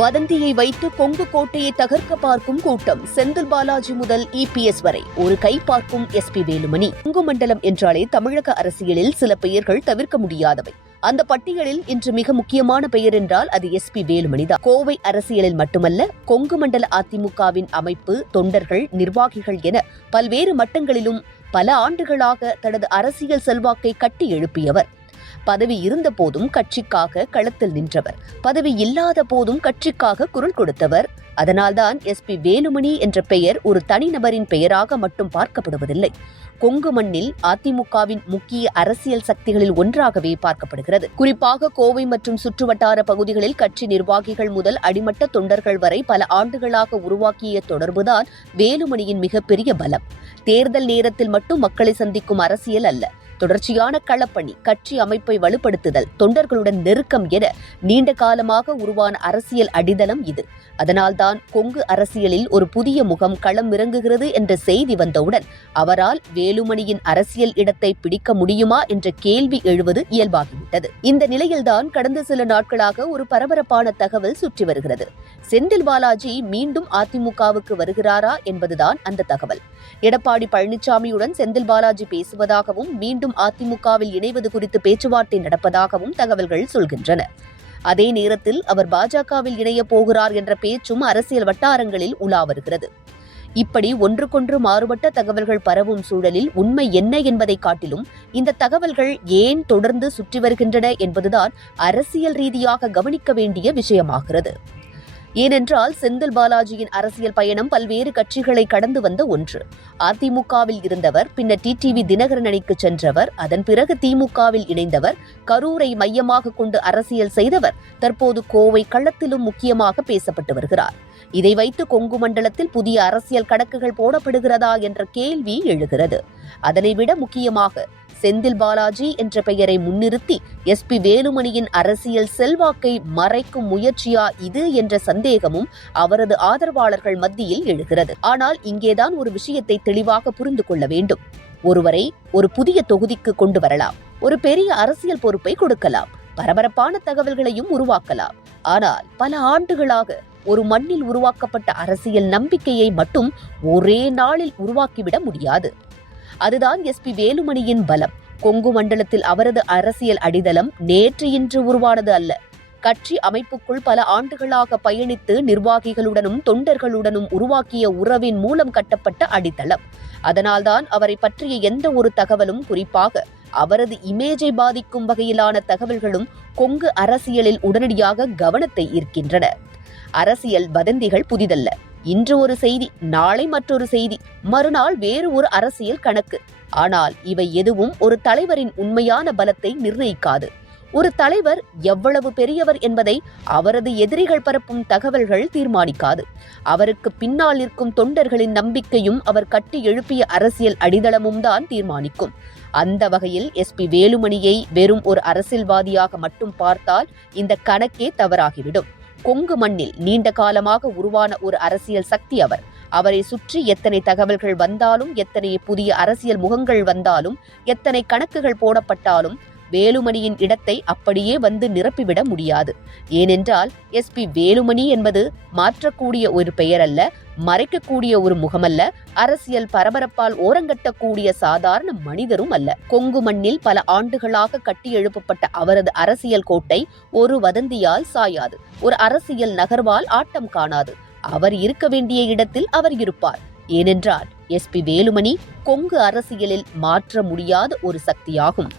வதந்தியை வைத்து கொங்கு கோட்டையை தகர்க்க பார்க்கும் கூட்டம். செந்தில் பாலாஜி முதல் இபிஎஸ் வரை ஒரு கை பார்க்கும் எஸ்பி வேலுமணி. கொங்கு மண்டலம் என்றாலே தமிழக அரசியலில் சில பெயர்கள் தவிர்க்க முடியாதவை. அந்த பட்டியலில் இன்று மிக முக்கியமான பெயர் என்றால் அது எஸ்பி வேலுமணிதான். கோவை அரசியலில் மட்டுமல்ல, கொங்கு மண்டல அதிமுகவின் அமைப்பு, தொண்டர்கள், நிர்வாகிகள் என பல்வேறு மட்டங்களிலும் பல ஆண்டுகளாக தனது அரசியல் செல்வாக்கை கட்டி எழுப்பியவர். பதவி இருந்த போதும் கட்சிக்காக களத்தில் நின்றவர், பதவி இல்லாத போதும் கட்சிக்காக குரல் கொடுத்தவர். அதனால்தான் எஸ்பி வேலுமணி என்ற பெயர் ஒரு தனிநபரின் பெயராக மட்டும் பார்க்கப்படுவதில்லை. கொங்கு மண்ணில் அதிமுகவின் முக்கிய அரசியல் சக்திகளில் ஒன்றாகவே பார்க்கப்படுகிறது. குறிப்பாக கோவை மற்றும் சுற்றுவட்டார பகுதிகளில் கட்சி நிர்வாகிகள் முதல் அடிமட்ட தொண்டர்கள் வரை பல ஆண்டுகளாக உருவாக்கிய தொடர்புதான் வேலுமணியின் மிகப்பெரிய பலம். தேர்தல் நேரத்தில் மட்டும் மக்களை சந்திக்கும் அரசியல் அல்ல, தொடர்ச்சியான களப்பணி, கட்சி அமைப்பை வலுப்படுத்துதல், தொண்டர்களுடன் நெருக்கம் என நீண்ட காலமாக உருவான அரசியல் அடித்தளம் இது. அதனால்தான் கொங்கு அரசியலில் ஒரு புதிய முகம் களம் இறங்குகிறது என்ற செய்தி வந்தவுடன் அவரால் வேலுமணியின் அரசியல் இடத்தை பிடிக்க முடியுமா என்ற கேள்வி எழுவது இயல்பாகிவிட்டது. இந்த நிலையில்தான் கடந்த சில நாட்களாக ஒரு பரபரப்பான தகவல் சுற்றி வருகிறது. செந்தில் பாலாஜி மீண்டும் அதிமுகவுக்கு வருகிறாரா என்பதுதான் அந்த தகவல். எடப்பாடி பழனிசாமியுடன் செந்தில் பாலாஜி பேசுவதாகவும் மீண்டும் அதிமுகவில் இணைவது குறித்து பேச்சுவார்த்தை நடப்பதாகவும் தகவல்கள் சொல்கின்றன. அதே நேரத்தில் அவர் பாஜகவில் இணையப் போகிறார் என்ற பேச்சும் அரசியல் வட்டாரங்களில் உலா வருகிறது. இப்படி ஒன்றுக்கொன்று மாறுபட்ட தகவல்கள் பரவும் சூழலில் உண்மை என்ன என்பதை காட்டிலும் இந்த தகவல்கள் ஏன் தொடர்ந்து சுற்றி வருகின்றன என்பதுதான் அரசியல் ரீதியாக கவனிக்க வேண்டிய விஷயமாகிறது. ஏனென்றால் செந்தில் பாலாஜியின் அரசியல் பயணம் பல்வேறு கட்சிகளை கடந்து வந்த ஒன்று. அதிமுகவில் இருந்தவர், பின்னர் டிடிவி தினகரன் அணிக்கு சென்றவர், அதன் பிறகு திமுகவில் இணைந்தவர், கரூரை மையமாக கொண்டு அரசியல் செய்தவர், தற்போது கோவை களத்திலும் முக்கியமாக பேசப்பட்டு வருகிறார். இதை வைத்து கொங்கு மண்டலத்தில் புதிய அரசியல் கணக்குகள் போடப்படுகிறதா என்ற கேள்வி எழுகிறது. அதனைவிட முக்கியமாக செந்தில் பாலாஜி என்ற பெயரை முன்னிறுத்தி எஸ்பி வேலுமணியின் அரசியல் செல்வாக்கை மறைக்கும் முயற்சியா இது என்ற சந்தேகமும் அவரது ஆதரவாளர்கள் மத்தியில் எழுகிறது. ஆனால் இங்கேதான் ஒரு விஷயத்தை தெளிவாக புரிந்து கொள்ள வேண்டும். ஒருவரை ஒரு புதிய தொகுதிக்கு கொண்டு வரலாம், ஒரு பெரிய அரசியல் பொறுப்பை கொடுக்கலாம், பரபரப்பான தகவல்களையும் உருவாக்கலாம். ஆனால் பல ஆண்டுகளாக ஒரு மண்ணில் உருவாக்கப்பட்ட அரசியல் நம்பிக்கையை மட்டும் ஒரே நாளில் உருவாக்கிவிட முடியாது. அதுதான் எஸ்பி வேலுமணியின் பலம். கொங்கு மண்டலத்தில் அவரது அரசியல் அடித்தளம் நேற்று இன்று உருவானது அல்ல. கட்சி அமைப்புக்குள் பல ஆண்டுகளாக பயணித்து நிர்வாகிகளுடனும் தொண்டர்களுடனும் உருவாக்கிய உறவின் மூலம் கட்டப்பட்ட அடித்தளம். அதனால்தான் அவரை பற்றிய எந்த ஒரு தகவலும், குறிப்பாக அவரது இமேஜை பாதிக்கும் வகையிலான தகவல்களும் கொங்கு அரசியலில் உடனடியாக கவனத்தை ஈர்க்கின்றன. அரசியல் வதந்திகள் புதிதல்ல. இன்று ஒரு செய்தி, நாளை மற்றொரு செய்தி, மறுநாள் வேறு ஒரு அரசியல் கணக்கு. ஆனால் இவை எதுவும் ஒரு தலைவரின் உண்மையான பலத்தை நிர்ணயிக்காது. ஒரு தலைவர் எவ்வளவு பெரியவர் என்பதை அவரது எதிரிகள் பரப்பும் தகவல்கள் தீர்மானிக்காது. அவருக்கு பின்னால் நிற்கும் தொண்டர்களின் நம்பிக்கையும் அவர் கட்டி எழுப்பிய அரசியல் அடித்தளமும் தான் தீர்மானிக்கும். அந்த வகையில் எஸ்பி வேலுமணியை வெறும் ஒரு அரசியல்வாதியாக மட்டும் பார்த்தால் இந்த கணக்கே தவறாகிவிடும். கொங்கு மண்ணில் நீண்ட காலமாக உருவான ஒரு அரசியல் சக்தி அவர். அவரை சுற்றி எத்தனை தகவல்கள் வந்தாலும், எத்தனை புதிய அரசியல் முகங்கள் வந்தாலும், எத்தனை கணக்குகள் போடப்பட்டாலும் வேலுமணியின் இடத்தை அப்படியே வந்து நிரப்பிவிட முடியாது. ஏனென்றால் எஸ்பி வேலுமணி என்பது மாற்றக்கூடிய ஒரு பெயர் அல்ல, மறைக்கக்கூடிய ஒரு முகமல்ல, அரசியல் பரபரப்பால் ஓரங்கட்டக்கூடிய சாதாரண மனிதரும் அல்ல. கொங்கு மண்ணில் பல ஆண்டுகளாக கட்டி எழுப்பப்பட்ட அவரது அரசியல் கோட்டை ஒரு வதந்தியால் சாயாது, ஒரு அரசியல் நகர்வால் ஆட்டம் காணாது. அவர் இருக்க வேண்டிய இடத்தில் அவர் இருப்பார். ஏனென்றால் எஸ்பி வேலுமணி கொங்கு அரசியலில் மாற்ற முடியாத ஒரு சக்தியாகும்.